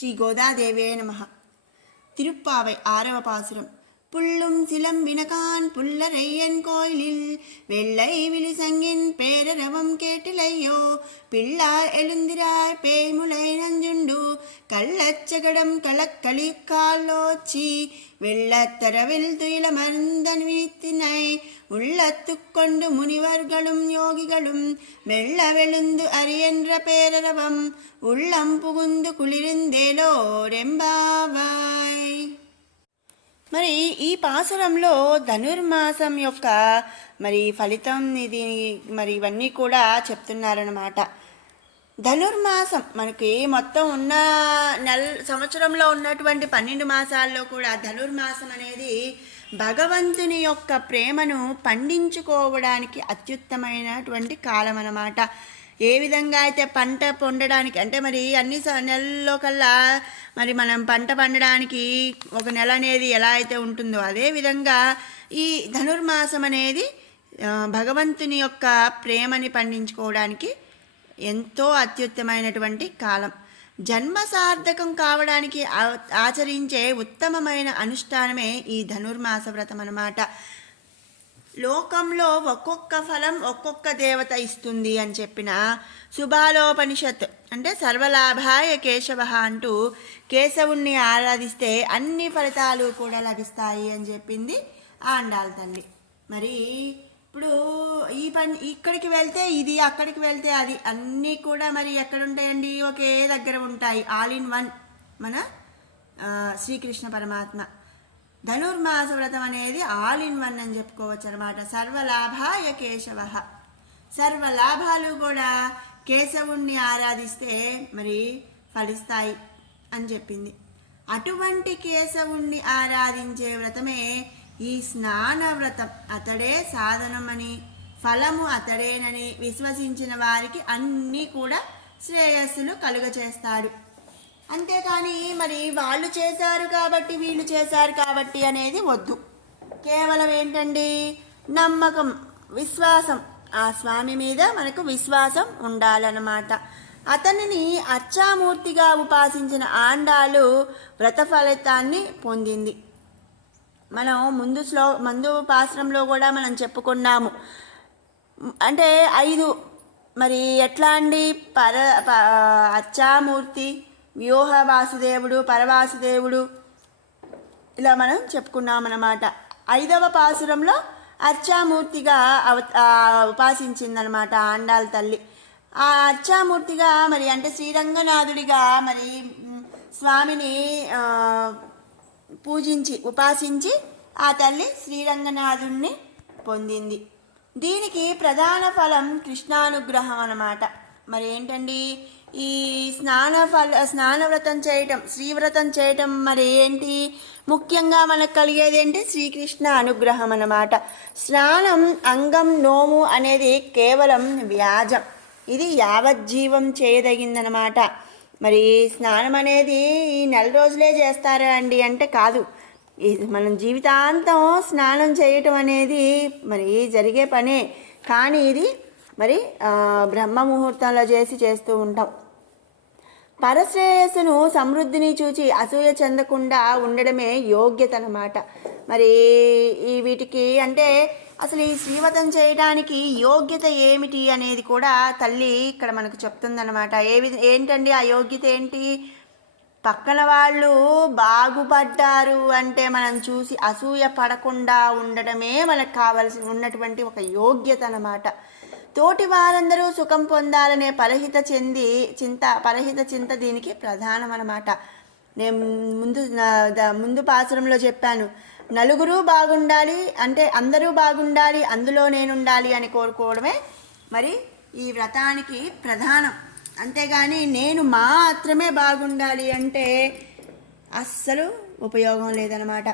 ஸ்ரீ கோதாதேவே நமஹ. திருப்பாவை 6వ பாசுரம். புள்ளும் சிலம்பினகான் புல்லரையன் கோயிலில் வெள்ளை விழிசங்கின் பேரரவம் கேட்டிலையோ பிள்ளார் எழுந்திராய் பேய்முளை நஞ்சுண்டு கள்ளச்சகடம் களக்களி காலோச்சி வெள்ளத்தரவில் துயில மருந்தன் வீத்தினை உள்ளத்துக்கொண்டு முனிவர்களும் யோகிகளும் வெள்ள வெளுந்து அரியென்ற பேரரவம் உள்ளம் புகுந்து குளிరిందేలో రెంబావాయ్. మరి ఈ పాసురంలో ధనుర్మాసం యొక్క ఫలితం ఇది ఇవన్నీ కూడా చెప్తున్నారన్నమాట. ధనుర్మాసం మనకి మొత్తం ఉన్న సంవత్సరంలో ఉన్నటువంటి 12 మాసాల్లో కూడా ధనుర్మాసం అనేది భగవంతుని యొక్క ప్రేమను పండించుకోవడానికి అత్యుత్తమైనటువంటి కాలం అన్నమాట. ఏ విధంగా అయితే పంట పొందడానికి అంటే అన్ని నెలల్లో కల్లా మనం పంట పండడానికి ఒక నెల అనేది ఎలా అయితే ఉంటుందో అదేవిధంగా ఈ ధనుర్మాసం అనేది భగవంతుని యొక్క ప్రేమని పండించుకోవడానికి ఎంతో అత్యుత్తమైనటువంటి కాలం. జన్మ సార్థకం కావడానికి ఆచరించే ఉత్తమమైన అనుష్ఠానమే ఈ ధనుర్మాస వ్రతం అన్నమాట. లోకంలో ఒక్కొక్క ఫలం ఒక్కొక్క దేవత ఇస్తుంది అని చెప్పిన సుబాలోపనిషత్ అంటే సర్వలాభాయ కేశవ అంటూ కేశవుణ్ణి ఆరాధిస్తే అన్ని ఫలితాలు కూడా లభిస్తాయి అని చెప్పింది ఆండాళ్ళ తల్లి. మరి ఇప్పుడు ఈ ఇక్కడికి వెళ్తే ఇది, అక్కడికి వెళ్తే అది, అన్నీ కూడా ఎక్కడ ఉంటాయండి? ఒకే దగ్గర ఉంటాయి. ఆల్ ఇన్ వన్ మన శ్రీకృష్ణ పరమాత్మ. ధనుర్మాస వ్రతం అనేది ఆల్ ఇన్ వన్ అని చెప్పుకోవచ్చు అనమాట. సర్వలాభాయ కేశవ, సర్వలాభాలు కూడా కేశవుణ్ణి ఆరాధిస్తే ఫలిస్తాయి అని చెప్పింది. అటువంటి కేశవుణ్ణి ఆరాధించే వ్రతమే ఈ స్నాన వ్రతం. అతడే సాధనమని ఫలము అతడేనని విశ్వసించిన వారికి అన్నీ కూడా శ్రేయస్సులు కలుగచేస్తాడు. అంతేకాని వాళ్ళు చేశారు కాబట్టి వీళ్ళు చేశారు కాబట్టి అనేది వద్దు. కేవలం ఏంటండి? నమ్మకం, విశ్వాసం. ఆ స్వామి మీద మనకు విశ్వాసం ఉండాలన్నమాట. అతనిని అర్చామూర్తిగా ఉపాసించిన ఆండాలు వ్రత ఫలితాన్ని పొందింది. మనం ముందు పాశ్రంలో కూడా మనం చెప్పుకున్నాము. అంటే 5 ఎట్లా అండి? అర్చామూర్తి, వ్యూహ వాసుదేవుడు, పరవాసుదేవుడు, ఇలా మనం చెప్పుకున్నామన్నమాట. 5వ పాసురంలో అర్చామూర్తిగా ఉపాసించిందనమాట ఆండాళ్ళ తల్లి. ఆ అర్చామూర్తిగా అంటే శ్రీరంగనాథుడిగా స్వామిని పూజించి ఉపాసించి ఆ తల్లి శ్రీరంగనాథుడిని పొందింది. దీనికి ప్రధాన ఫలం కృష్ణానుగ్రహం అన్నమాట. ఏంటండి? ఈ స్నానవ్రతం చేయటం, శ్రీవ్రతం చేయటం ఏంటి? ముఖ్యంగా మనకు కలిగేది ఏంటి? శ్రీకృష్ణ అనుగ్రహం అన్నమాట. స్నానం, అంగం, నోము అనేది కేవలం వ్యాజం. ఇది యావజ్జీవం చేయదగిందనమాట. స్నానం అనేది ఈ 4 రోజులే చేస్తారా అండి అంటే కాదు. మనం జీవితాంతం స్నానం చేయటం అనేది జరిగే పనే. కానీ ఇది బ్రహ్మ ముహూర్తంలో చేస్తూ ఉంటాం. పరశ్రేయస్సును, సమృద్ధిని చూచి అసూయ చెందకుండా ఉండడమే యోగ్యత అన్నమాట. ఈ వీటికి అంటే అసలు ఈ శ్రీవ్రతం చేయడానికి యోగ్యత ఏమిటి అనేది కూడా తల్లి ఇక్కడ మనకు చెప్తుందన్నమాట. ఏంటండి ఆ యోగ్యత ఏంటి? పక్కన వాళ్ళు బాగుపడ్డారు అంటే మనం చూసి అసూయ పడకుండా ఉండడమే మనకు కావలసి ఉన్నటువంటి ఒక యోగ్యత అన్నమాట. తోటి వారందరూ సుఖం పొందాలనే పరహిత చింత దీనికి ప్రధానం అన్నమాట. నేను ముందు పాసురంలో చెప్పాను, నలుగురు బాగుండాలి అంటే అందరూ బాగుండాలి, అందులో నేనుండాలి అని కోరుకోవడమే ఈ వ్రతానికి ప్రధానం. అంతేగాని నేను మాత్రమే బాగుండాలి అంటే అస్సలు ఉపయోగం లేదనమాట.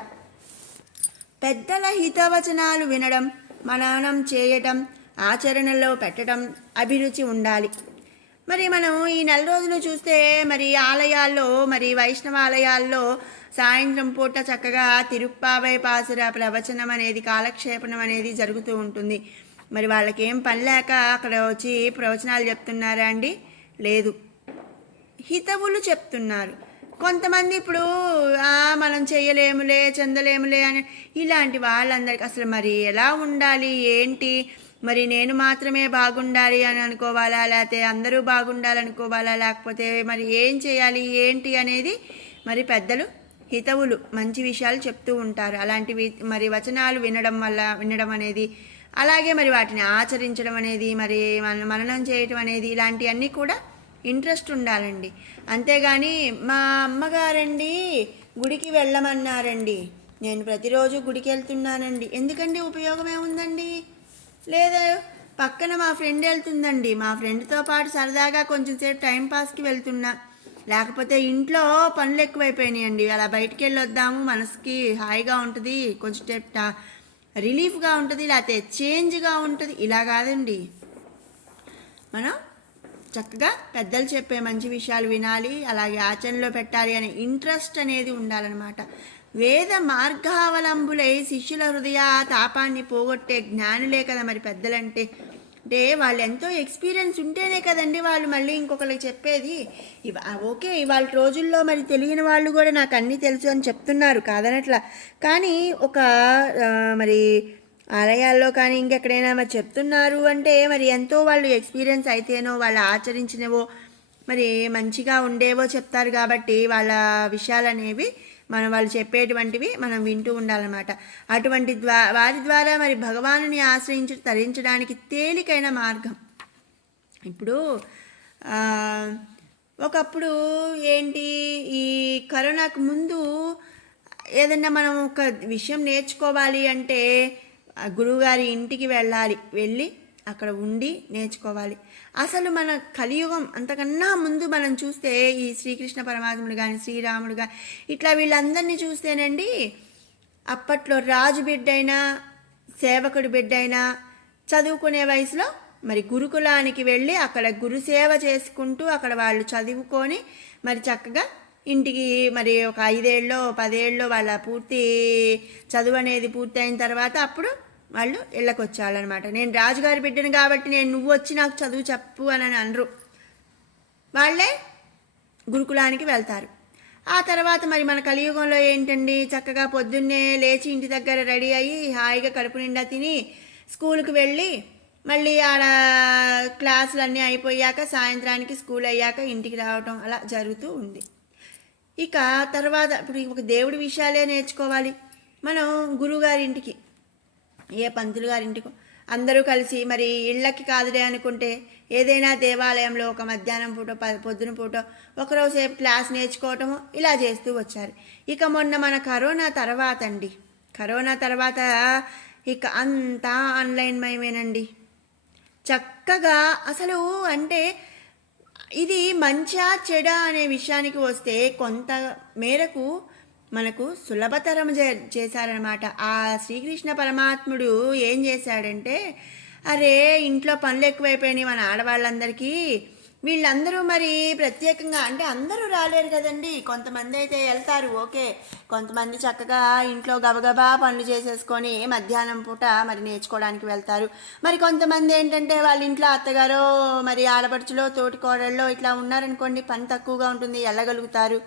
పెద్దల హితవచనాలు వినడం, మననం చేయటం, ఆచరణలో పెట్టడం అభిరుచి ఉండాలి. మనం ఈ 4 రోజులు చూస్తే ఆలయాల్లో వైష్ణవాలయాల్లో సాయంత్రం పూట చక్కగా తిరుప్పావై పాసుర ప్రవచనం అనేది, కాలక్షేపణం అనేది జరుగుతూ ఉంటుంది. వాళ్ళకి ఏం పని లేక అక్కడ వచ్చి ప్రవచనాలు చెప్తున్నారా అండి? లేదు, హితవులు చెప్తున్నారు. కొంతమంది ఇప్పుడు మనం చేయలేములే చెందలేములే అని ఇలాంటి వాళ్ళందరికీ అసలు మరి ఎలా ఉండాలి ఏంటి, మరి నేను మాత్రమే బాగుండాలి అని అనుకోవాలా, లేకపోతే అందరూ బాగుండాలనుకోవాలా, లేకపోతే మరి ఏం చేయాలి ఏంటి అనేది మరి పెద్దలు హితవులు మంచి విషయాలు చెప్తూ ఉంటారు. అలాంటివి మరి వచనాలు వినడం అనేది, అలాగే మరి వాటిని ఆచరించడం అనేది, మరి మననం చేయటం అనేది, ఇలాంటివన్నీ కూడా ఇంట్రెస్ట్ ఉండాలండి. అంతేగాని మా అమ్మగారండి గుడికి వెళ్ళమన్నారండి, నేను ప్రతిరోజు గుడికి వెళ్తున్నానండి, ఎందుకండి ఉపయోగం ఏముందండి? లేదా పక్కన మా ఫ్రెండ్ వెళ్తుందండి, మా ఫ్రెండ్తో పాటు సరదాగా కొంచెం సేపు టైంపాస్కి వెళ్తున్నా, లేకపోతే ఇంట్లో పనులు ఎక్కువైపోయినాయండి, అలా బయటికి వెళ్ళి వద్దాము మనసుకి హాయిగా ఉంటుంది, కొంచెం సేపు రిలీఫ్గా ఉంటుంది, లేకపోతే చేంజ్గా ఉంటుంది, ఇలా కాదండి. మనం చక్కగా పెద్దలు చెప్పే మంచి విషయాలు వినాలి, అలాగే ఆచరణలో పెట్టాలి అనే ఇంట్రెస్ట్ అనేది ఉండాలన్నమాట. వేద మార్గావలంబులై శిష్యుల హృదయ తాపాన్ని పోగొట్టే జ్ఞానులే కదా మరి పెద్దలంటే. అంటే వాళ్ళు ఎంతో ఎక్స్పీరియన్స్ ఉంటేనే కదండి వాళ్ళు మళ్ళీ ఇంకొకరికి చెప్పేది. ఓకే, ఇవాళ రోజుల్లో మరి తెలియని వాళ్ళు కూడా నాకు అన్నీ తెలుసు అని చెప్తున్నారు కాదనట్లా, కానీ ఒక మరి ఆలయాల్లో కానీ ఇంకెక్కడైనా మరి చెప్తున్నారు అంటే మరి ఎంతో వాళ్ళు ఎక్స్పీరియన్స్ అయితేనో వాళ్ళు ఆచరించినవో మరి మంచిగా ఉండేవో చెప్తారు, కాబట్టి వాళ్ళ విషయాలు అనేవి వాళ్ళు చెప్పేటువంటివి మనం వింటూ ఉండాలన్నమాట. అటువంటి వారి ద్వారా మరి భగవానుని తరించడానికి తేలికైన మార్గం. ఇప్పుడు ఒకప్పుడు ఏంటి, ఈ కరోనాకు ముందు ఏదన్నా మనం ఒక విషయం నేర్చుకోవాలి అంటే గురువుగారి ఇంటికి వెళ్ళి అక్కడ ఉండి నేర్చుకోవాలి. అసలు మన కలియుగం అంతకన్నా ముందు మనం చూస్తే ఈ శ్రీకృష్ణ పరమాత్ముడు కానీ శ్రీరాముడు కానీ ఇట్లా వీళ్ళందరినీ చూస్తేనండి, అప్పట్లో రాజు బిడ్డైనా సేవకుడి బిడ్డైనా చదువుకునే వయసులో మరి గురుకులానికి వెళ్ళి అక్కడ గురుసేవ చేసుకుంటూ అక్కడ వాళ్ళు చదువుకొని మరి చక్కగా ఇంటికి మరి ఒక 5 ఏళ్ళో 10 ఏళ్ళో వాళ్ళ పూర్తి చదువు అనేది పూర్తి అయిన తర్వాత అప్పుడు వాళ్ళు ఇళ్ళకి వచ్చేవాళ్ళనమాట. నేను రాజుగారి బిడ్డను కాబట్టి నువ్వు వచ్చి నాకు చదువు చెప్పు అని అనరు, వాళ్ళే గురుకులానికి వెళ్తారు. ఆ తర్వాత మరి మన కలియుగంలో ఏంటండి, చక్కగా పొద్దున్నే లేచి ఇంటి దగ్గర రెడీ అయ్యి హాయిగా కడుపు నిండా తిని స్కూల్కి వెళ్ళి మళ్ళీ ఆడ క్లాసులన్నీ అయిపోయాక సాయంత్రానికి స్కూల్ అయ్యాక ఇంటికి రావటం అలా జరుగుతూ ఉంది. ఇక తర్వాత ఇప్పుడు ఒక దేవుడి విషయాలే నేర్చుకోవాలి, మనం గురువుగారి ఇంటికి ఏ పంతులు గారింటికో అందరూ కలిసి మరి ఇళ్ళకి కాదులే అనుకుంటే ఏదైనా దేవాలయంలో ఒక మధ్యాహ్నం పూట పొద్దున పూట ఒకరోజు సేపు క్లాస్ నేర్చుకోవటము ఇలా చేస్తూ వచ్చారు. ఇక మొన్న మన కరోనా తర్వాత ఇక అంతా ఆన్లైన్ మయమేనండి. చక్కగా అసలు అంటే ఇది మంచా చెడా అనే విషయానికి వస్తే కొంత మేరకు మనకు సులభతరం చేశారనమాట. ఆ శ్రీకృష్ణ పరమాత్ముడు ఏం చేశాడంటే, అరే ఇంట్లో పనులు ఎక్కువైపోయినాయి మన ఆడవాళ్ళందరికీ, వీళ్ళందరూ మరి ప్రత్యేకంగా అంటే అందరూ రాలేరు కదండి, కొంతమంది అయితే వెళ్తారు ఓకే, కొంతమంది చక్కగా ఇంట్లో గబగబా పనులు చేసేసుకొని మధ్యాహ్నం పూట మరి నేర్చుకోవడానికి వెళ్తారు. మరి కొంతమంది ఏంటంటే వాళ్ళ ఇంట్లో అత్తగారో మరి ఆడపడుచులో తోటి కోడళ్ళలో ఇట్లా ఉన్నారనుకోండి, పని తక్కువగా ఉంటుంది వెళ్ళగలుగుతారు.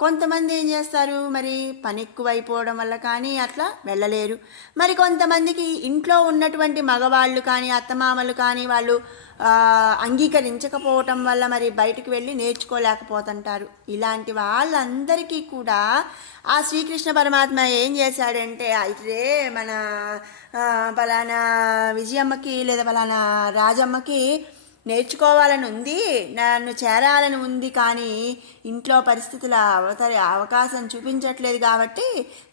కొంతమంది ఏం చేస్తారు, మరి పని ఎక్కువైపోవడం వల్ల కానీ అట్లా వెళ్ళలేరు. మరి కొంతమందికి ఇంట్లో ఉన్నటువంటి మగవాళ్ళు కానీ అత్తమామలు కానీ వాళ్ళు అంగీకరించకపోవటం వల్ల మరి బయటకు వెళ్ళి నేర్చుకోలేకపోతుంటారు. ఇలాంటి వాళ్ళందరికీ కూడా ఆ శ్రీకృష్ణ పరమాత్మ ఏం చేశాడంటే, అయితే మన ఫలానా విజయమ్మకి లేదా ఫలానా రాజమ్మకి నేర్చుకోవాలని ఉంది, నన్ను చేరాలని ఉంది, కానీ ఇంట్లో పరిస్థితుల అవకాశం చూపించట్లేదు కాబట్టి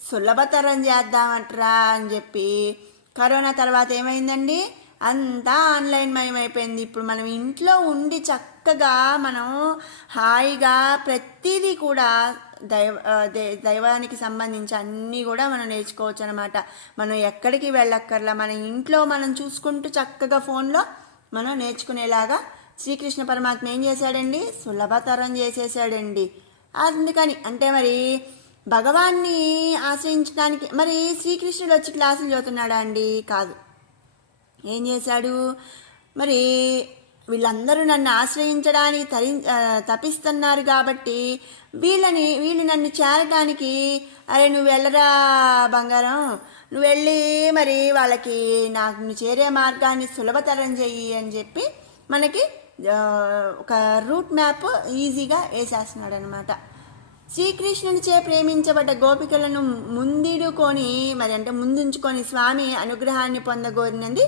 సులభతరం చేద్దామంటారా అని చెప్పి కరోనా తర్వాత ఏమైందండి, అంతా ఆన్లైన్ మయమైపోయింది. ఇప్పుడు మనం ఇంట్లో ఉండి చక్కగా మనం హాయిగా ప్రతిదీ కూడా దైవానికి సంబంధించి అన్నీ కూడా మనం నేర్చుకోవచ్చు అనమాట. మనం ఎక్కడికి వెళ్ళక్కర్లా, మన ఇంట్లో మనం చూసుకుంటూ చక్కగా ఫోన్లో మనం నేర్చుకునేలాగా శ్రీకృష్ణ పరమాత్మ ఏం చేశాడండి, సులభతరం చేసేసాడండి. అందుకని అంటే మరి భగవాన్ని ఆశ్రయించడానికి మరి శ్రీకృష్ణుడు వచ్చి క్లాసులు చదువుతున్నాడా అండి? కాదు. ఏం చేశాడు, మరి వీళ్ళందరూ నన్ను ఆశ్రయించడానికి తపిస్తున్నారు కాబట్టి వీళ్ళు నన్ను చేరడానికి, అరే నువ్వు వెళ్ళరా బంగారం, నువ్వు వెళ్ళి మరి వాళ్ళకి నాకు చేరే మార్గాన్ని సులభతరం చెయ్యి అని చెప్పి మనకి ఒక రూట్ మ్యాప్ ఈజీగా వేసేస్తున్నాడు అనమాట. శ్రీకృష్ణునిచే ప్రేమించబడ్డ గోపికలను ముందుకొని మరి అంటే ముందుంచుకొని స్వామి అనుగ్రహాన్ని పొందగోరినది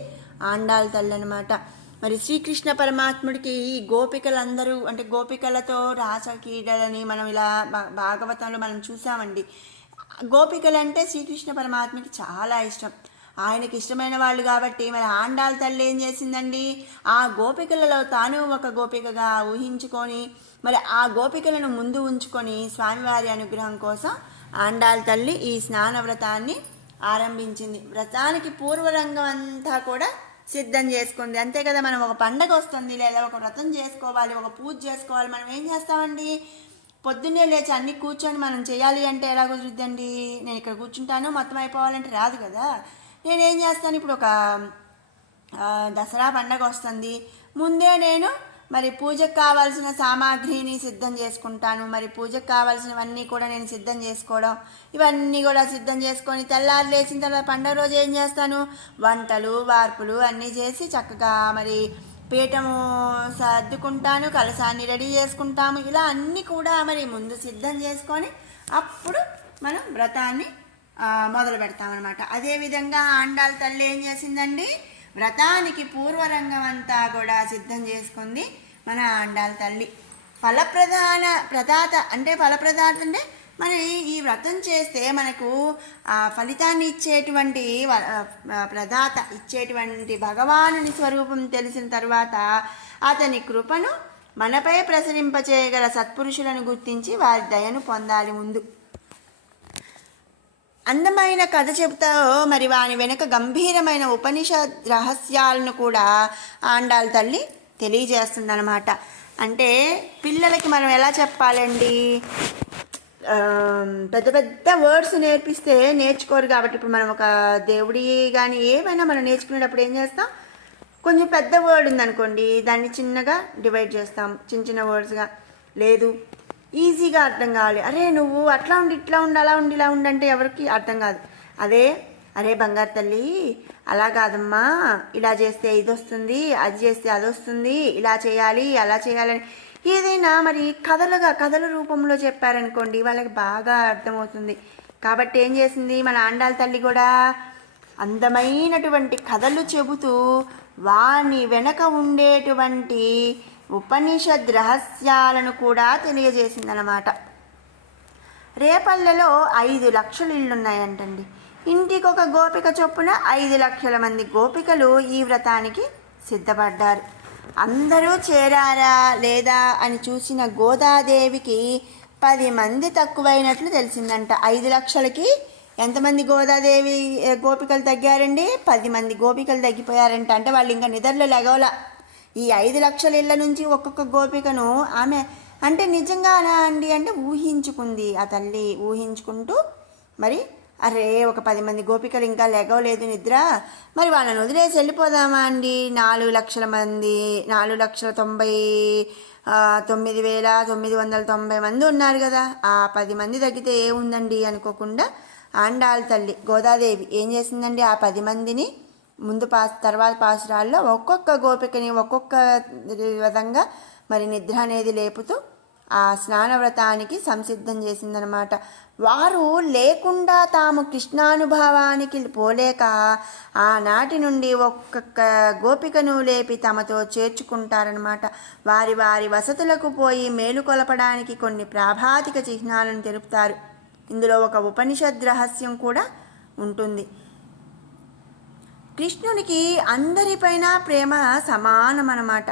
ఆండాళ్ళ తల్లి అనమాట. మరి శ్రీకృష్ణ పరమాత్ముడికి ఈ గోపికలందరూ అంటే గోపికలతో రాసక్రీడలని మనం ఇలా భాగవతంలో మనం చూసామండి. గోపికలు అంటే శ్రీకృష్ణ పరమాత్మకి చాలా ఇష్టం, ఆయనకి ఇష్టమైన వాళ్ళు కాబట్టి మరి ఆండాళ్ళ తల్లి ఏం చేసిందండి, ఆ గోపికలలో తాను ఒక గోపికగా ఊహించుకొని మరి ఆ గోపికలను ముందు ఉంచుకొని స్వామివారి అనుగ్రహం కోసం ఆండాళ్ళ తల్లి ఈ స్నాన వ్రతాన్ని ఆరంభించింది. వ్రతానికి పూర్వరంగం అంతా కూడా సిద్ధం చేసుకుంది. అంతే కదా, మనం ఒక పండగ వస్తుంది లేదా ఒక వ్రతం చేసుకోవాలి, ఒక పూజ చేసుకోవాలి, మనం ఏం చేస్తామండి, పొద్దున్నే లేచి అన్ని కూర్చొని మనం చేయాలి అంటే ఎలా కుదురుద్దండి, నేను ఇక్కడ కూర్చుంటాను మొత్తం అయిపోవాలంటే రాదు కదా. నేనేం చేస్తాను, ఇప్పుడు ఒక దసరా పండగ వస్తుంది, ముందే నేను మరి పూజకు కావాల్సిన సామాగ్రిని సిద్ధం చేసుకుంటాను. మరి పూజకు కావాల్సినవన్నీ కూడా నేను సిద్ధం చేసుకోవడం, ఇవన్నీ కూడా సిద్ధం చేసుకొని తెల్లారి లేచిన తర్వాత పండగ రోజు ఏం చేస్తాను, వంటలు వార్పులు అన్నీ చేసి చక్కగా మరి పీఠము సర్దుకుంటాను, కలశాన్ని రెడీ చేసుకుంటాము. ఇలా అన్నీ కూడా మరి ముందు సిద్ధం చేసుకొని అప్పుడు మనం వ్రతాన్ని మొదలు పెడతామన్నమాట. అదేవిధంగా ఆండాళ్ళ తల్లి ఏం చేసిందండి, వ్రతానికి పూర్వరంగం అంతా కూడా సిద్ధం చేసుకుంది మన ఆండాళ్ళ తల్లి. ఫలప్రదాత అంటే మరి ఈ వ్రతం చేస్తే మనకు ఫలితాన్ని ఇచ్చేటువంటి ప్రదాత ఇచ్చేటువంటి భగవానుని స్వరూపం తెలిసిన తర్వాత అతని కృపను మనపై ప్రసరింపచేయగల సత్పురుషులను గుర్తించి వారి దయను పొందాలి. ముందు అందమైన కథ చెబుతా మరి వాని వెనుక గంభీరమైన ఉపనిషద్ రహస్యాలను కూడా ఆండాళ్ళ తల్లి తెలియజేస్తుందన్నమాట. అంటే పిల్లలకి మనం ఎలా చెప్పాలండి, పెద్ద పెద్ద వర్డ్స్ నేర్పిస్తే నేర్చుకోరు కాబట్టి ఇప్పుడు మనం ఒక దేవుడి కానీ ఏమైనా మనం నేర్చుకునేటప్పుడు ఏం చేస్తాం, కొంచెం పెద్ద వర్డ్ ఉందనుకోండి దాన్ని చిన్నగా డివైడ్ చేస్తాం, చిన్న చిన్న వర్డ్స్గా. లేదు ఈజీగా అర్థం కావాలి, అరే నువ్వు అట్లా ఉండి ఇట్లా ఉండి అలా ఉండి ఇలా ఉండంటే ఎవరికి అర్థం కాదు. అరే బంగారు తల్లి అలా కాదమ్మా, ఇలా చేస్తే ఇది వస్తుంది, అది చేస్తే అది వస్తుంది, ఇలా చేయాలి అలా చేయాలని ఏదైనా మరి కథల రూపంలో చెప్పారనుకోండి వాళ్ళకి బాగా అర్థమవుతుంది. కాబట్టి ఏం చేసింది మన ఆండాళ్ళ తల్లి కూడా అందమైనటువంటి కథలు చెబుతూ వాని వెనక ఉండేటువంటి ఉపనిషద్ రహస్యాలను కూడా తెలియజేసిందనమాట. రేపల్లెలో 5 లక్షల ఇళ్ళున్నాయంటండి. ఇంటికి ఒక గోపిక చొప్పున 5 లక్షల మంది గోపికలు ఈ వ్రతానికి సిద్ధపడ్డారు. అందరూ చేరారా లేదా అని చూసిన గోదాదేవికి 10 మంది తక్కువైనట్లు తెలిసిందంట. 5 లక్షలకి ఎంతమంది గోదాదేవి గోపికలు తగ్గారండి, 10 మంది గోపికలు తగ్గిపోయారంట. అంటే వాళ్ళు ఇంకా నిద్రలో లెగవలా. ఈ 5 లక్షల ఇళ్ళ నుంచి ఒక్కొక్క గోపికను ఆమె అంటే నిజంగానా అండి అంటే ఊహించుకుంది. ఆ తల్లి ఊహించుకుంటూ మరి అరే ఒక 10 మంది గోపికలు ఇంకా లెగవలేదు నిద్ర, మరి వాళ్ళని వదిలేసి వెళ్ళిపోదామా అండి, 4 లక్షల మంది 4,99,990 మంది ఉన్నారు కదా, ఆ 10 మంది తగ్గితే ఏముందండి అనుకోకుండా ఆండాళ్ళ తల్లి గోదాదేవి ఏం చేసిందండి, ఆ 10 మందిని ముందు తర్వాత పాసురాల్లో ఒక్కొక్క గోపికని ఒక్కొక్క విధంగా మరి నిద్ర అనేది లేపుతూ ఆ స్నాన వ్రతానికి సంసిద్ధం చేసిందనమాట. వారు లేకుండా తాము కృష్ణానుభవానికి పోలేక ఆనాటి నుండి ఒక్కొక్క గోపికను లేపి తమతో చేర్చుకుంటారనమాట. వారి వారి వసతులకు పోయి మేలుకొలపడానికి కొన్ని ప్రాభాతిక చిహ్నాలను తెలుపుతారు. ఇందులో ఒక ఉపనిషద్ రహస్యం కూడా ఉంటుంది. కృష్ణునికి అందరిపైన ప్రేమ సమానం అన్నమాట.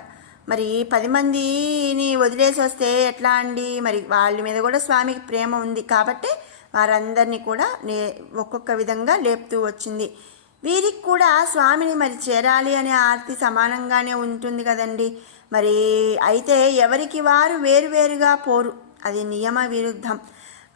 మరి 10 మందిని వదిలేసి వస్తే ఎట్లా అండి, మరి వాళ్ళ మీద కూడా స్వామికి ప్రేమ ఉంది కాబట్టి వారందరినీ కూడా ఒక్కొక్క విధంగా లేపుతూ వచ్చింది. వీరికి కూడా స్వామిని మరి చేరాలి అనే ఆర్తి సమానంగానే ఉంటుంది కదండి. మరి అయితే ఎవరికి వారు వేరువేరుగా పోరు, అది నియమ విరుద్ధం.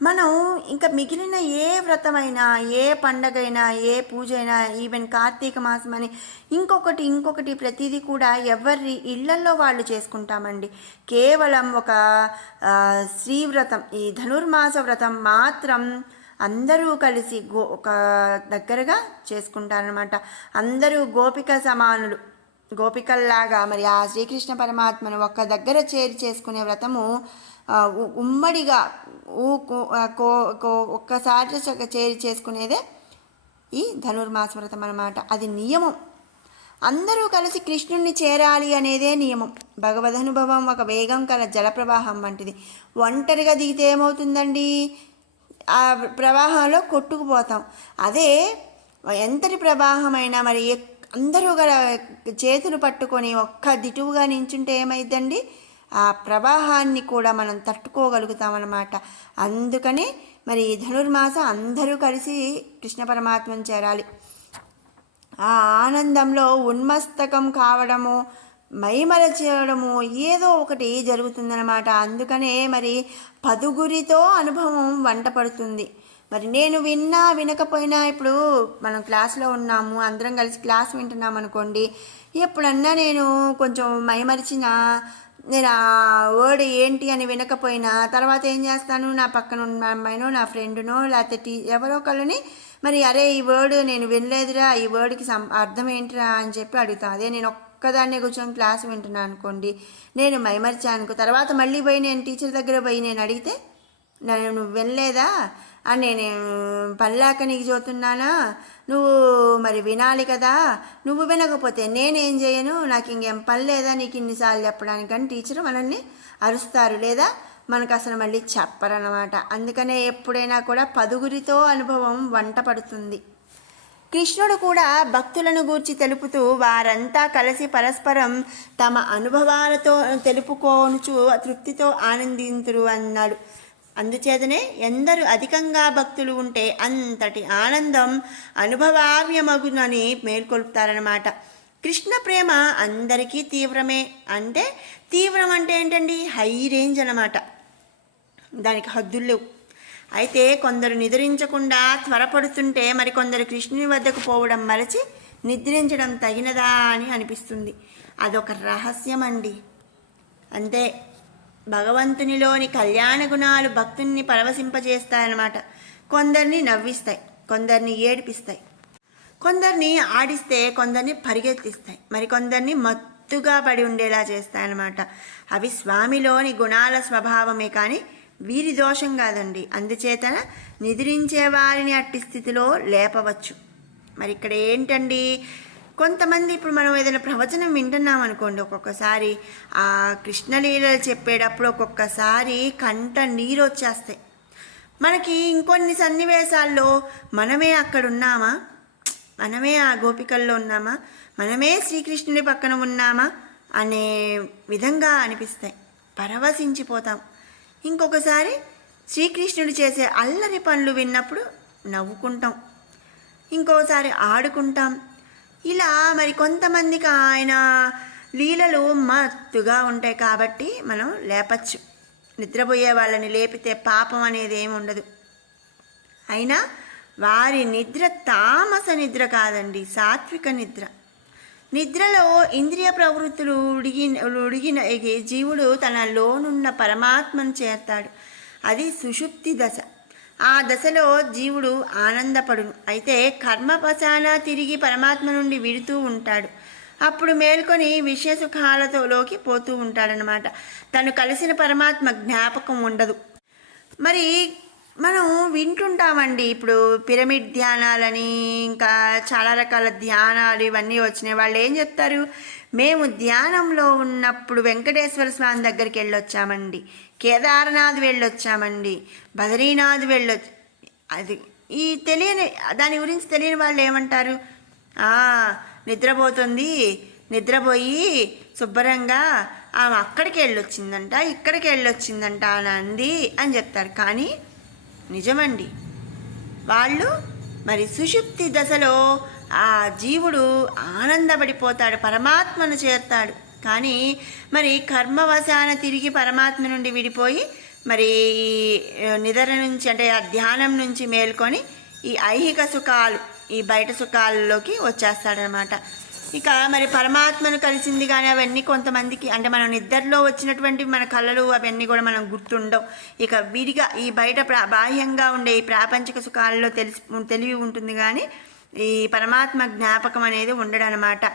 మనం ఇంకా మిగిలిన ఏ వ్రతమైనా, ఏ పండగైనా, ఏ పూజ అయినా, ఈవెన్ కార్తీక మాసం అని ఇంకొకటి ప్రతిదీ కూడా ఎవరి ఇళ్లల్లో వాళ్ళు చేసుకుంటామండి. కేవలం ఒక శ్రీవ్రతం, ఈ ధనుర్మాస వ్రతం మాత్రం అందరూ కలిసి ఒక దగ్గరగా చేసుకుంటారనమాట. అందరూ గోపిక సమానులు, గోపికల్లాగా మరి ఆ శ్రీకృష్ణ పరమాత్మను ఒక్క దగ్గర చేరి చేసుకునే వ్రతము ఉమ్మడిగా ఒక్కసారి చేరి చేసుకునేదే ఈ ధనుర్మాస వ్రతం అన్నమాట. అది నియమం. అందరూ కలిసి కృష్ణుణ్ణి చేరాలి అనేదే నియమం. భగవదనుభవం ఒక వేగం కల జలప్రవాహం వంటిది. ఒంటరిగా దిగితే ఏమవుతుందండి? ఆ ప్రవాహంలో కొట్టుకుపోతాం. అదే ఎంతటి ప్రవాహమైనా మరి అందరూ గల చేతులు పట్టుకొని ఒక్క దిటువుగా నించుంటే ఏమైందండి? ఆ ప్రవాహాన్ని కూడా మనం తట్టుకోగలుగుతామన్నమాట. అందుకని మరి ధనుర్మాసం అందరూ కలిసి కృష్ణ పరమాత్మను చేరాలి. ఆ ఆనందంలో ఉన్మస్తకం కావడము, మైమరచడము ఏదో ఒకటి జరుగుతుందన్నమాట. అందుకనే మరి పదుగురితో అనుభవం వంట పడుతుంది. మరి నేను విన్నా వినకపోయినా, ఇప్పుడు మనం క్లాస్లో ఉన్నాము, అందరం కలిసి క్లాస్ వింటున్నాం అనుకోండి, ఎప్పుడన్నా నేను కొంచెం మైమరిచిన, నేను ఆ వర్డ్ ఏంటి అని వినకపోయినా తర్వాత ఏం చేస్తాను, నా పక్కన ఉన్న అమ్మాయినో నా ఫ్రెండ్నో లేకపోతే ఎవరో ఒకళ్ళని మరి అరే ఈ వర్డ్ నేను వినలేదురా, ఈ వర్డ్కి అర్థం ఏంటిరా అని చెప్పి అడుగుతాను. అదే నేను ఒక్కదాన్నే కూర్చొని క్లాస్ వింటున్నాను అనుకోండి, నేను మైమరిచానుకో, తర్వాత మళ్ళీ పోయి నేను టీచర్ దగ్గర పోయి నేను అడిగితే నువ్వు వినలేదా అని, నేను పల్లాక నీకు చూస్తున్నానా, నువ్వు మరి వినాలి కదా, నువ్వు వినకపోతే నేనేం చేయను, నాకు ఇంకేం పని లేదా నీకు ఇన్నిసార్లు చెప్పడానికి అని టీచర్ మనల్ని అరుస్తారు, లేదా మనకు అసలు మళ్ళీ చెప్పరన్నమాట. అందుకనే ఎప్పుడైనా కూడా పదుగురితో అనుభవం వంట పడుతుంది. కృష్ణుడు కూడా భక్తులను గూర్చి తెలుపుతూ వారంతా కలిసి పరస్పరం తమ అనుభవాలతో తెలుపుకోనుచు తృప్తితో ఆనందింతురు అన్నాడు. అందుచేతనే ఎందరు అధికంగా భక్తులు ఉంటే అంతటి ఆనందం అనుభవావ్యమగునని మేల్కొల్పుతారనమాట. కృష్ణ ప్రేమ అందరికీ తీవ్రమే. అంటే తీవ్రం అంటే ఏంటండి? హై రేంజ్ అన్నమాట. దానికి హద్దులు లేవు. అయితే కొందరు నిద్రించకుండా త్వరపడుతుంటే మరికొందరు కృష్ణుని వద్దకు పోవడం మరచి నిద్రించడం తగినదా అని అనిపిస్తుంది. అదొక రహస్యం అండి. అంతే, భగవంతునిలోని కళ్యాణ గుణాలు భక్తుల్ని పరవశింపజేస్తాయన్నమాట. కొందరిని నవ్విస్తాయి, కొందరిని ఏడిపిస్తాయి, కొందరిని ఆడిస్తే కొందరిని పరిగెత్తిస్తాయి, మరికొందరిని మత్తుగా పడి ఉండేలా చేస్తాయన్నమాట. అవి స్వామిలోని గుణాల స్వభావమే కానీ వీరి దోషం కాదండి. అందుచేత నిద్రించే వారిని అట్టి స్థితిలో లేపవచ్చు. మరి ఇక్కడ ఏంటండి, కొంతమంది ఇప్పుడు మనం ఏదైనా ప్రవచనం వింటున్నాం అనుకోండి, ఒక్కొక్కసారి ఆ కృష్ణలీలలు చెప్పేటప్పుడు ఒక్కొక్కసారి కంట నీరు వచ్చేస్తాయి. మనకి ఇంకొన్ని సన్నివేశాల్లో మనమే అక్కడ ఉన్నామా, మనమే ఆ గోపికల్లో ఉన్నామా, మనమే శ్రీకృష్ణుడి పక్కన ఉన్నామా అనే విధంగా అనిపిస్తాయి. పరవశించిపోతాం. ఇంకొకసారి శ్రీకృష్ణుడు చేసే అల్లరి పనులు విన్నప్పుడు నవ్వుకుంటాం, ఇంకోసారి ఆడుకుంటాం. ఇలా మరి కొంతమందికి ఆయన లీలలు మత్తుగా ఉంటాయి కాబట్టి మనం లేపచ్చు. నిద్రపోయే వాళ్ళని లేపితే పాపం అనేది ఏమి ఉండదు. అయినా వారి నిద్ర తామస నిద్ర కాదండి, సాత్విక నిద్ర. నిద్రలో ఇంద్రియ ప్రవృత్తులు ఉడిగిన జీవుడు తనలోనున్న పరమాత్మను చేరతాడు. అది సుషుప్తి దశ. ఆ దశలో జీవుడు ఆనందపడును. అయితే కర్మపశాన తిరిగి పరమాత్మ నుండి విడుతూ ఉంటాడు. అప్పుడు మేల్కొని విషయ సుఖాలతోలోకి పోతూ ఉంటాడనమాట. తను కలిసిన పరమాత్మ జ్ఞాపకం ఉండదు. మరి మనం వింటుంటామండి, ఇప్పుడు పిరమిడ్ ధ్యానాలని ఇంకా చాలా రకాల ధ్యానాలు ఇవన్నీ వచ్చినాయి. వాళ్ళు ఏం చెప్తారు, మేము ధ్యానంలో ఉన్నప్పుడు వెంకటేశ్వర స్వామి దగ్గరికి వెళ్ళొచ్చామండి, కేదార్నాథ్ వెళ్ళొచ్చామండి, బద్రీనాథ్ వెళ్ళొచ్చు. అది ఈ తెలియని దాని గురించి తెలియని వాళ్ళు ఏమంటారు, నిద్రపోతుంది, నిద్రపోయి శుభ్రంగా ఆమె అక్కడికి వెళ్ళొచ్చిందంట, ఇక్కడికి వెళ్ళొచ్చిందంట అని అంది అని చెప్తారు. కానీ నిజమండి, వాళ్ళు మరి సుషుప్తి దశలో ఆ జీవుడు ఆనందపడిపోతాడు, పరమాత్మను చేరుతాడు. కానీ మరి కర్మవశాన తిరిగి పరమాత్మ నుండి విడిపోయి మరి నిద్ర నుంచి అంటే ఆ ధ్యానం నుంచి మేల్కొని ఈ ఐహిక సుఖాలు, ఈ బయట సుఖాల్లోకి వచ్చేస్తాడనమాట. ఇక మరి పరమాత్మను కలిసింది కానీ అవన్నీ కొంతమందికి అంటే మనం నిద్రలో వచ్చినటువంటి మన కళలు అవన్నీ కూడా మనం గుర్తుండవు. ఇక విడిగా ఈ బయట బాహ్యంగా ఉండే ఈ ప్రాపంచిక సుఖాల్లో తెలివి ఉంటుంది కానీ ఈ పరమాత్మ జ్ఞాపకం అనేది ఉండడనమాట.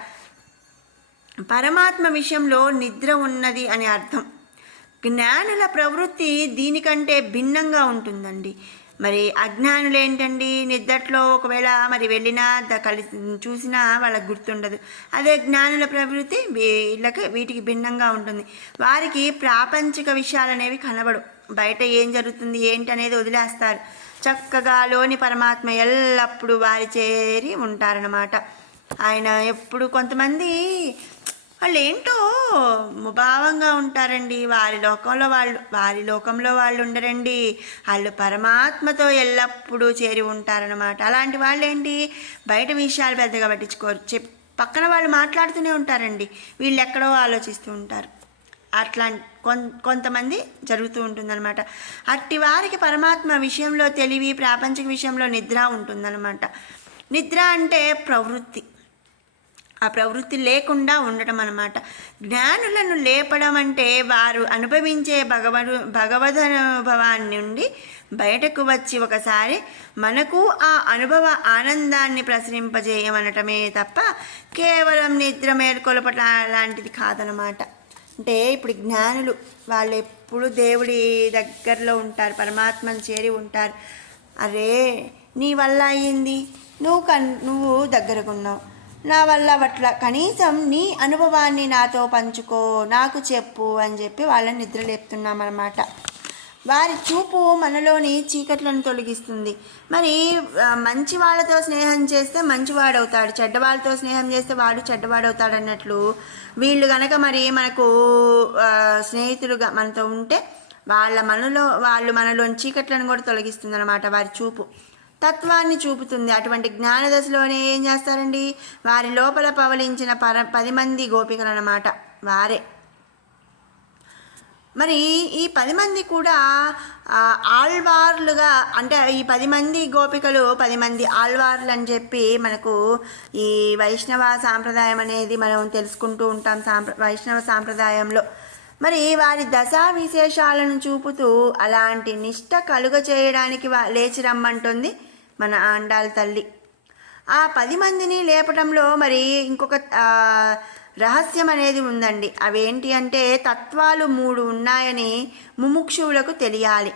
పరమాత్మ విషయంలో నిద్ర ఉన్నది అని అర్థం. జ్ఞానుల ప్రవృత్తి దీనికంటే భిన్నంగా ఉంటుందండి. మరి అజ్ఞానులు ఏంటండి, నిద్దట్లో ఒకవేళ మరి వెళ్ళినా చూసినా వాళ్ళకి గుర్తుండదు. అదే జ్ఞానుల ప్రవృత్తి వీటికి భిన్నంగా ఉంటుంది. వారికి ప్రాపంచిక విషయాలు అనేవి కనబడు. బయట ఏం జరుగుతుంది ఏంటి అనేది వదిలేస్తారు. చక్కగా లోని పరమాత్మ ఎల్లప్పుడూ వారి చేరి ఉంటారనమాట. ఆయన ఎప్పుడు కొంతమంది వాళ్ళు ఏంటో ముభావంగా ఉంటారండి. వారి లోకంలో వాళ్ళు ఉండరండి. వాళ్ళు పరమాత్మతో ఎల్లప్పుడూ చేరి ఉంటారనమాట. అలాంటి వాళ్ళు ఏంటి, బయట విషయాలు పెద్దగా పట్టించుకోరు. పక్కన వాళ్ళు మాట్లాడుతూనే ఉంటారండి, వీళ్ళు ఎక్కడో ఆలోచిస్తూ ఉంటారు. అట్లా కొంతమంది జరుగుతూ ఉంటుందన్నమాట. అట్టి వారికి పరమాత్మ విషయంలో తెలివి, ప్రాపంచిక విషయంలో నిద్ర ఉంటుందన్నమాట. నిద్ర అంటే ప్రవృత్తి, ఆ ప్రవృత్తి లేకుండా ఉండటం అన్నమాట. జ్ఞానులను లేపడం అంటే వారు అనుభవించే భగవదనుభవాన్ని నుండి బయటకు వచ్చి ఒకసారి మనకు ఆ అనుభవ ఆనందాన్ని ప్రసరింపజేయమనటమే తప్ప కేవలం నిద్ర మేల్కొలపట లాంటిది కాదనమాట. అంటే ఇప్పుడు జ్ఞానులు వాళ్ళు ఎప్పుడు దేవుడి దగ్గరలో ఉంటారు, పరమాత్మను చేరి ఉంటారు. అరే నీ వల్ల అయ్యింది, నువ్వు దగ్గరకున్నావు, నా వల్ల అట్ల కనీసం నీ అనుభవాన్ని నాతో పంచుకో, నాకు చెప్పు అని చెప్పి వాళ్ళని నిద్రలేపుతున్నామన్నమాట. వారి చూపు మనలోని చీకట్లను తొలగిస్తుంది. మరి మంచి వాళ్ళతో స్నేహం చేస్తే మంచివాడవుతాడు, చెడ్డవాళ్ళతో స్నేహం చేస్తే వాడు చెడ్డవాడవుతాడు అన్నట్లు వీళ్ళు గనక మరి మనకు స్నేహితులుగా మనతో ఉంటే వాళ్ళు మనలోని చీకట్లను కూడా తొలగిస్తుంది అన్నమాట. వారి చూపు తత్వాన్ని చూపుతుంది. అటువంటి జ్ఞాన దశలోనే ఏం చేస్తారండి, వారి లోపల పవలించిన 10 మంది గోపికలు అన్నమాట వారే. మరి ఈ 10 మంది కూడా ఆళ్వార్లుగా, అంటే ఈ 10 మంది గోపికలు 10 మంది ఆళ్వార్లు అని చెప్పి మనకు ఈ వైష్ణవ సాంప్రదాయం అనేది మనం తెలుసుకుంటూ ఉంటాం. వైష్ణవ సాంప్రదాయంలో మరి వారి దశా విశేషాలను చూపుతూ అలాంటి నిష్ట కలుగ చేయడానికి లేచి రమ్మంటుంది మన ఆండాళ్ళ తల్లి. ఆ 10 మందిని లేపటంలో మరి ఇంకొక రహస్యం అనేది ఉందండి. అవేంటి అంటే తత్వాలు 3 ఉన్నాయని ముముక్షువులకు తెలియాలి.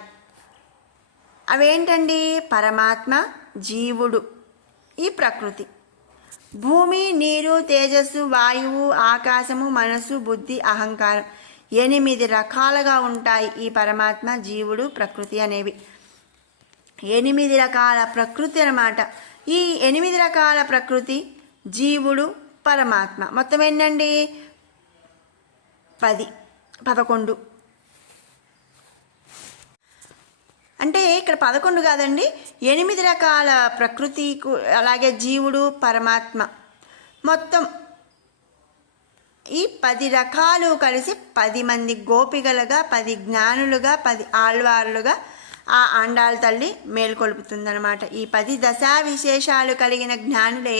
అవేంటండి, పరమాత్మ, జీవుడు, ఈ ప్రకృతి, భూమి, నీరు, తేజస్సు, వాయువు, ఆకాశము, మనసు, బుద్ధి, అహంకారం 8 రకాలుగా ఉంటాయి ఈ పరమాత్మ, జీవుడు, ప్రకృతి అనేవి. 8 రకాల ప్రకృతి అన్నమాట. ఈ 8 రకాల ప్రకృతి, జీవుడు, పరమాత్మ మొత్తం ఏంటండి 11. అంటే ఇక్కడ 11 కాదండి, 8 రకాల ప్రకృతి, అలాగే జీవుడు, పరమాత్మ మొత్తం ఈ 10 రకాలు కలిసి 10 మంది గోపికలుగా, 10 జ్ఞానులుగా, 10 ఆళ్వార్లుగా ఆ ఆండాళ్ళ తల్లి మేల్కొల్పుతుందన్నమాట. ఈ 10 దశా విశేషాలు కలిగిన జ్ఞానులే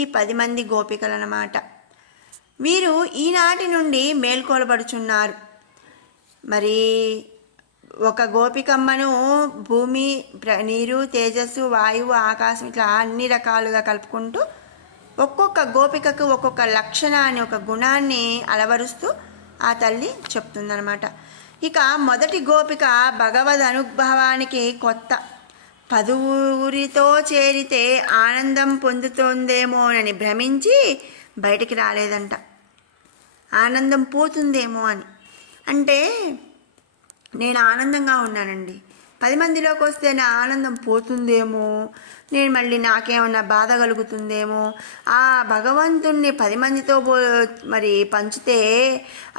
ఈ 10 మంది గోపికలు అన్నమాట. వీరు ఈనాటి నుండి మేల్కొలబడుచున్నారు. మరి ఒక గోపికమ్మను భూమి, నీరు, తేజస్సు, వాయువు, ఆకాశం ఇట్లా అన్ని రకాలుగా కలుపుకుంటూ ఒక్కొక్క గోపికకు ఒక్కొక్క లక్షణాన్ని, ఒక గుణాన్ని అలవరుస్తూ ఆ తల్లి చెప్తుందన్నమాట. ఇక మొదటి గోపిక భగవద్ అనుభవానికి కొత్త. 10 చేరితే ఆనందం పొందుతోందేమోనని భ్రమించి బయటికి రాలేదంట. ఆనందం పోతుందేమో అని. అంటే నేను ఆనందంగా ఉన్నానండి, 10 మందిలోకి వస్తే నా ఆనందం పోతుందేమో, నేను మళ్ళీ నాకేమన్నా బాధ కలుగుతుందేమో, ఆ భగవంతుణ్ణి 10 మందితో మరి పంచితే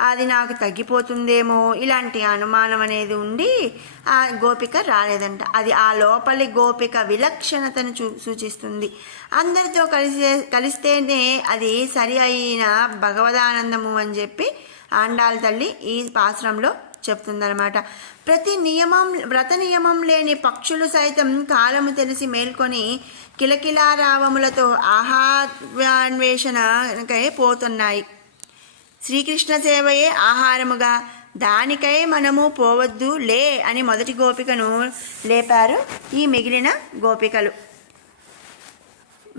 అది నాకు తగ్గిపోతుందేమో, ఇలాంటి అనుమానం అనేది ఉండి ఆ గోపిక రాలేదంట. అది ఆ లోపలి గోపిక విలక్షణతను సూచిస్తుంది. అందరితో కలిస్తేనే అది సరి అయిన భగవదానందము అని చెప్పి ఆండాళ్ళ తల్లి ఈ పాశ్రంలో చెప్తుందన్నమాట. వ్రత నియమం లేని పక్షులు సైతం కాలము తెలిసి మేల్కొని కిలకిలారావములతో ఆహారాన్వేషణకై పోతున్నాయి. శ్రీకృష్ణ సేవయే ఆహారముగా, దానికై మనము పోవద్దు లే అని మొదటి గోపికను లేపారు ఈ మిగిలిన గోపికలు.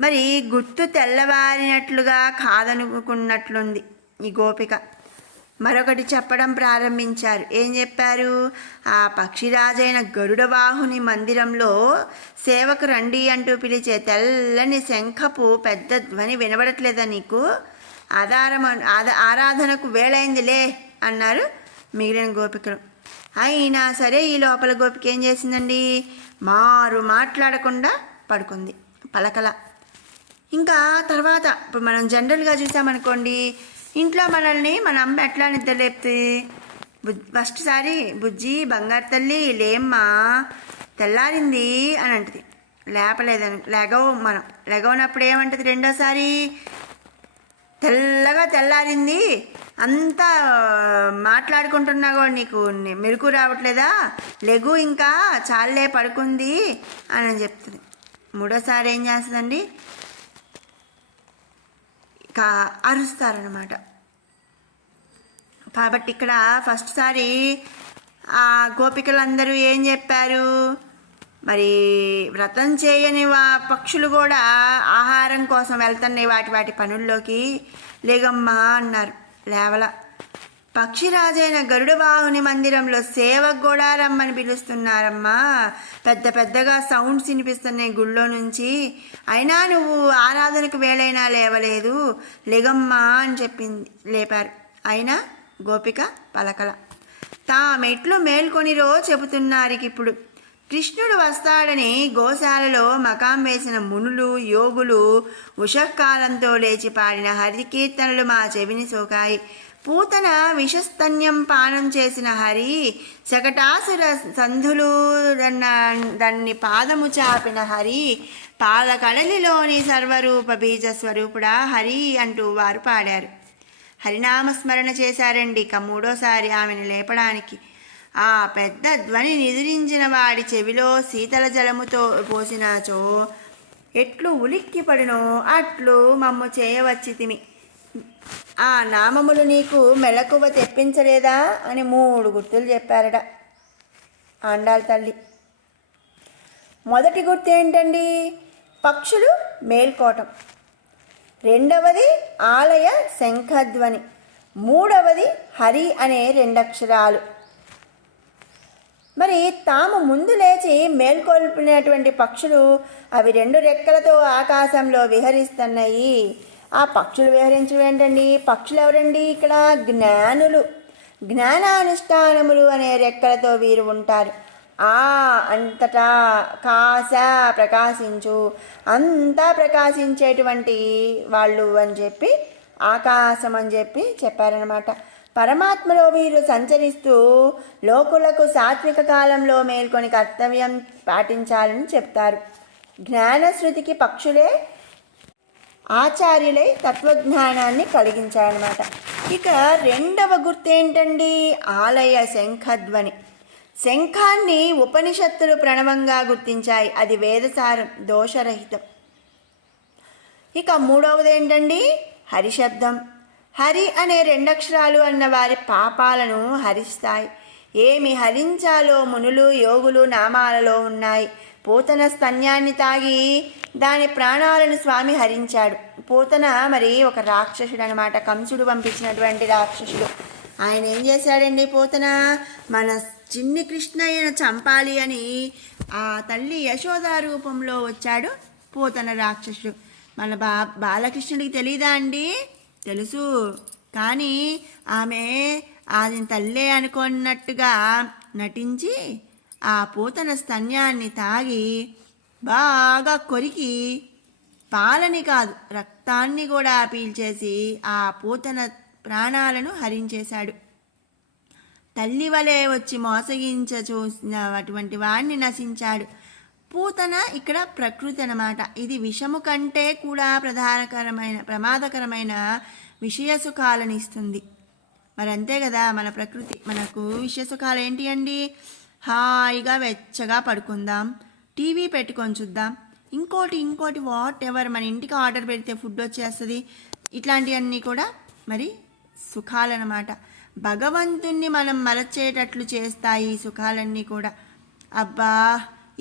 మరి గుర్తు తెల్లవారినట్లుగా కాదనుకున్నట్లుంది ఈ గోపిక. మరొకటి చెప్పడం ప్రారంభించారు. ఏం చెప్పారు? ఆ పక్షిరాజైన గరుడవాహుని మందిరంలో సేవకు రండి అంటూ పిలిచే తెల్లని శంఖపు పెద్ద ధ్వని వినబడట్లేదా నీకు? ఆరాధనకు వేళైందిలే అన్నారు మిగిలిన గోపికలు. అయినా సరే ఈ లోపల గోపిక ఏం చేసిందండి? మాట్లాడకుండా పడుకుంది, పలకల. ఇంకా తర్వాత ఇప్పుడు మనం జనరల్గా చూసామనుకోండి, ఇంట్లో మనల్ని మన అమ్మ ఎట్లా నిద్ర లేపుతుంది? ఫస్ట్ సారి బుజ్జి బంగారు తల్లి లేమ్మా తెల్లారింది అని అంటుంది. లేపలేదని మనం లెగవనప్పుడు ఏమంటుంది? రెండోసారి తెల్లగా తెల్లారింది, అంతా మాట్లాడుకుంటున్నా కూడా నీకు మెలకు రావట్లేదా? లెగు ఇంకా చాలే పడుకుంది అని చెప్తుంది. మూడోసారి ఏం చేస్తుందండి? అరుస్తారనమాట. కాబట్టి ఇక్కడ ఫస్ట్ సారి ఆ గోపికలందరూ ఏం చెప్పారు? మరి వ్రతం చేయని పక్షులు కూడా ఆహారం కోసం వెళ్తున్నాయి వాటి పనుల్లోకి, లేగమ్మా అన్నారు. లేవల. పక్షిరాజైన గరుడవాహుని మందిరంలో సేవకు కూడా రమ్మని పిలుస్తున్నారమ్మా. పెద్దగా సౌండ్స్ వినిపిస్తున్నాయి గుళ్ళో నుంచి. అయినా నువ్వు ఆరాధనకు వేళైనా లేవలేదు, లెగమ్మా అని లేపారు. అయినా గోపిక పలకల. తామెట్లు మేల్కొనిరో చెబుతున్నారికిప్పుడు. కృష్ణుడు వస్తాడని గోశాలలో మకాం వేసిన మునులు, యోగులు ఉషఃకాలంతో లేచి పాడిన హరికీర్తనలు మా చెవిని సోకాయి. పూతన విషస్తన్యం పానం చేసిన హరి, శకటాసుర సంధులు దాన్ని పాదము చాపిన హరి, పాలకడలిలోని సర్వరూప బీజ స్వరూపుడా హరి అంటూ వారు పాడారు. హరినామస్మరణ చేశారండి. ఇక మూడోసారి ఆమెను లేపడానికి ఆ పెద్ద ధ్వని నిదురించిన వాడి చెవిలో శీతల జలముతో పోసినాచో ఎట్లు ఉలిక్కి పడినో అట్లు మమ్ము చేయవచ్చితిమి. ఆ నామములు నీకు మెలకువ తెప్పించలేదా అని 3 గుర్తులు చెప్పారట ఆండాళ్ళ తల్లి. మొదటి గుర్తు ఏంటండి? పక్షులు మేల్కోవటం. రెండవది ఆలయ శంఖధ్వని. మూడవది హరి అనే 2 అక్షరాలు. మరి తాము ముందు లేచి మేల్కొల్పినటువంటి పక్షులు అవి 2 రెక్కలతో ఆకాశంలో విహరిస్తున్నాయి. ఆ పక్షులు విహరించడం ఏంటండి? పక్షులు ఎవరండి? ఇక్కడ జ్ఞానులు. జ్ఞానానుష్ఠానములు అనే రెక్కలతో వీరు ఉంటారు. అంతటా కాశ ప్రకాశించు, అంతా ప్రకాశించేటువంటి వాళ్ళు అని చెప్పి ఆకాశం అని చెప్పారనమాట. పరమాత్మలో వీరు సంచరిస్తూ లోకులకు సాత్విక కాలంలో మేల్కొని కర్తవ్యం పాటించాలని చెప్తారు. జ్ఞానశ్రుతికి పక్షులే ఆచార్యులై తత్వజ్ఞానాన్ని కలిగించారనమాట. ఇక రెండవ గుర్తు ఏంటండి? ఆలయ శంఖధ్వని. శంఖాన్ని ఉపనిషత్తులు ప్రణవంగా గుర్తించాయి. అది వేదసారం, దోషరహితం. ఇక మూడవది ఏంటండి? హరిశబ్దం. హరి అనే 2 అక్షరాలు అన్న వారి పాపాలను హరిస్తాయి. ఏమి హరించాలో మునులు, యోగులు నామాలలో ఉన్నాయి. పూతన స్తన్యాన్ని తాగి దాని ప్రాణాలను స్వామి హరించాడు. పూతన మరి ఒక రాక్షసుడు అనమాట, కంసుడు పంపించినటువంటి రాక్షసుడు. ఆయన ఏం చేశాడండి? పూతన మన చిన్ని కృష్ణయ్యను చంపాలి అని ఆ తల్లి యశోద రూపంలో వచ్చాడు పూతన రాక్షసుడు. మన బాలకృష్ణుడికి తెలీదా అండి? తెలుసు. కానీ ఆమె ఆయన తల్లే అనుకున్నట్టుగా నటించి ఆ పూతన స్తన్యాన్ని తాగి బాగా కొరికి పాలని కాదు రక్తాన్ని కూడా పీల్చేసి ఆ పూతన ప్రాణాలను హరించేశాడు. తల్లి వలె వచ్చి మోసగించ చూసిన అటువంటి వాడిని నశించాడు. పూతన ఇక్కడ ప్రకృతి అన్నమాట. ఇది విషము కంటే కూడా ప్రమాదకరమైన విషయ సుఖాలను ఇస్తుంది. మరి అంతే కదా మన ప్రకృతి. మనకు విషయ సుఖాలు ఏంటి అండి? హాయిగా వెచ్చగా పడుకుందాం, టీవీ పెట్టుకొని చూద్దాం, ఇంకోటి వాట్ ఎవర్ మన ఇంటికి ఆర్డర్ పెడితే ఫుడ్ వచ్చేస్తుంది. ఇట్లాంటివన్నీ కూడా మరి సుఖాలన్నమాట. భగవంతుణ్ణి మనం మరచేటట్లు చేస్తాయి ఈ సుఖాలన్నీ కూడా. అబ్బా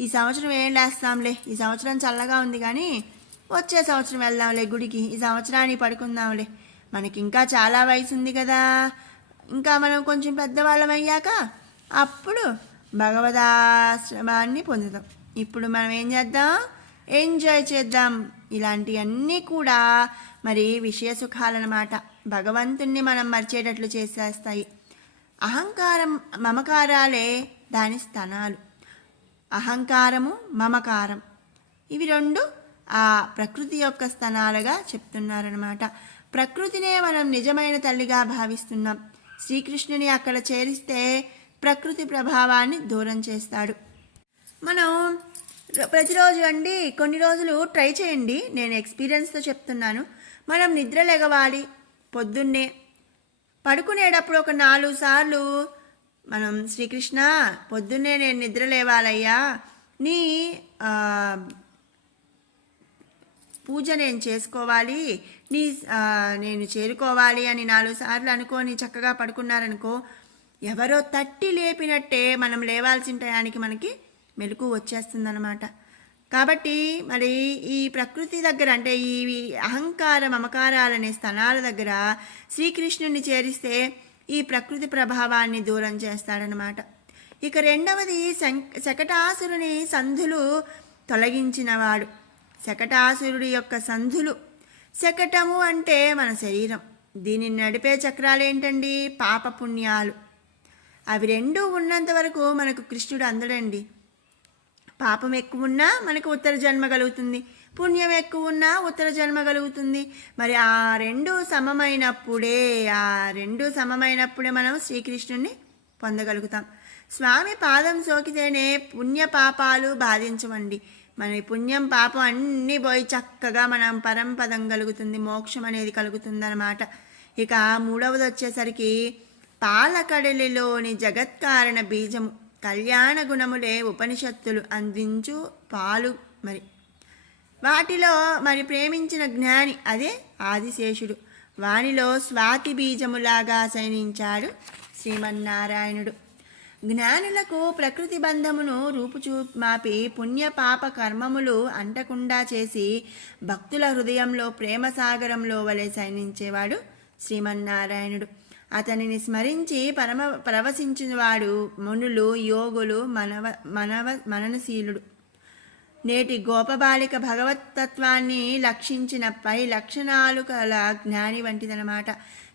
ఈ సంవత్సరం ఏం లేస్తాంలే, ఈ సంవత్సరం చల్లగా ఉంది కానీ వచ్చే సంవత్సరం వెళ్దాంలే గుడికి, ఈ సంవత్సరానికి పడుకుందాంలే, మనకి ఇంకా చాలా వయసు ఉంది కదా, ఇంకా మనం కొంచెం పెద్దవాళ్ళం అయ్యాక అప్పుడు భగవదాశ్రమాన్ని పొందుతాం. ఇప్పుడు మనం ఏం చేద్దాం? ఎంజాయ్ చేద్దాం. ఇలాంటివన్నీ కూడా మరి విషయ సుఖాలన్నమాట. భగవంతుణ్ణి మనం మర్చేటట్లు చేసేస్తాయి. అహంకారం మమకారాలే దాని స్థానాలు. అహంకారము మమకారం ఇవి రెండు ఆ ప్రకృతి యొక్క స్థానాలుగా చెప్తున్నారనమాట. ప్రకృతినే మనం నిజమైన తల్లిగా భావిస్తున్నాం. శ్రీకృష్ణుని అక్కడ చేరిస్తే ప్రకృతి ప్రభావాన్ని దూరం చేస్తాడు. మనం ప్రతిరోజు అండి కొన్ని రోజులు ట్రై చేయండి, నేను ఎక్స్పీరియన్స్తో చెప్తున్నాను. మనం నిద్ర లెగవాలి, పొద్దున్నే పడుకునేటప్పుడు ఒక 4 సార్లు మనం శ్రీకృష్ణ పొద్దున్నే నేను నిద్ర లేవాలయ్యా, నీ పూజ నేను చేసుకోవాలి, నేను చేరుకోవాలి అని 4 సార్లు అనుకొని చక్కగా పడుకున్నారనుకో, ఎవరో తట్టి లేపినట్టే మనం లేవాల్సిన టయానికి మనకి మెలకు వచ్చేస్తుందన్నమాట. కాబట్టి మరి ఈ ప్రకృతి దగ్గర అంటే ఈ అహంకార మమకారాలనే స్థానాల దగ్గర శ్రీకృష్ణుని చేరిస్తే ఈ ప్రకృతి ప్రభావాన్ని దూరం చేస్తాడనమాట. ఇక రెండవది శకటాసురుని సంధులు తొలగించినవాడు. శకటాసురుడి యొక్క సంధులు, శకటము అంటే మన శరీరం, దీనిని నడిపే చక్రాలు ఏంటండి? పాపపుణ్యాలు. అవి రెండూ ఉన్నంత వరకు మనకు కృష్ణుడు అందడండి. పాపం ఎక్కువ ఉన్నా మనకు ఉత్తర జన్మ కలుగుతుంది, పుణ్యం ఎక్కువ ఉన్నా ఉత్తర జన్మ కలుగుతుంది. మరి ఆ రెండు సమమైనప్పుడే మనం శ్రీకృష్ణుని పొందగలుగుతాం. స్వామి పాదం సోకితేనే పుణ్య పాపాలు బాధించవండి. మన పుణ్యం పాపం అన్నీ పోయి చక్కగా మనం పరంపదం కలుగుతుంది, మోక్షం అనేది కలుగుతుందన్నమాట. ఇక మూడవది వచ్చేసరికి పాలకడలిలోని జగత్కారణ బీజము, కళ్యాణ గుణములే ఉపనిషత్తులు అందించు పాలు. మరి వాటిలో మరి ప్రేమించిన జ్ఞాని అదే ఆదిశేషుడు. వానిలో స్వాతి బీజములాగా శయనించాడు శ్రీమన్నారాయణుడు. జ్ఞానులకు ప్రకృతి బంధమును రూపుమాపి పుణ్యపాప కర్మములు అంటకుండా చేసి భక్తుల హృదయంలో ప్రేమ సాగరంలో వలె శయనించేవాడు శ్రీమన్నారాయణుడు. అతనిని స్మరించి పరవశించినవాడు మునులు, యోగులు, మననశీలుడు. నేటి గోపబాలిక భగవతత్వాన్ని లక్షించిన పై లక్షణాలు కల జ్ఞాని వంటిదనమాట.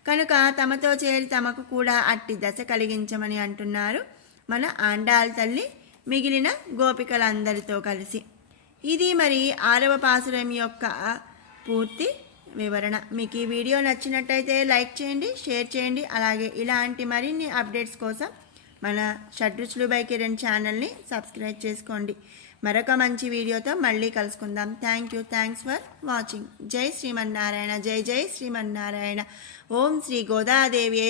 కనుక తమతో చేరి తమకు కూడా అట్టి దశ కలిగించమని అంటున్నారు మన ఆండాళ్ తల్లి మిగిలిన గోపికలందరితో కలిసి. ఇది మరి 6వ పాసురం యొక్క పూర్తి వివరణ. మీకు ఈ వీడియో నచ్చినట్టయితే లైక్ చేయండి, షేర్ చేయండి. అలాగే ఇలాంటి మరిన్ని అప్డేట్స్ కోసం మన షడ్రుచులు బై కిరణ్ ఛానల్ని సబ్స్క్రైబ్ చేసుకోండి. మరొక మంచి వీడియోతో మళ్ళీ కలుసుకుందాం. Thanks for watching. జై శ్రీమన్నారాయణ, జై శ్రీమన్నారాయణ. ఓం శ్రీ గోదాదేవి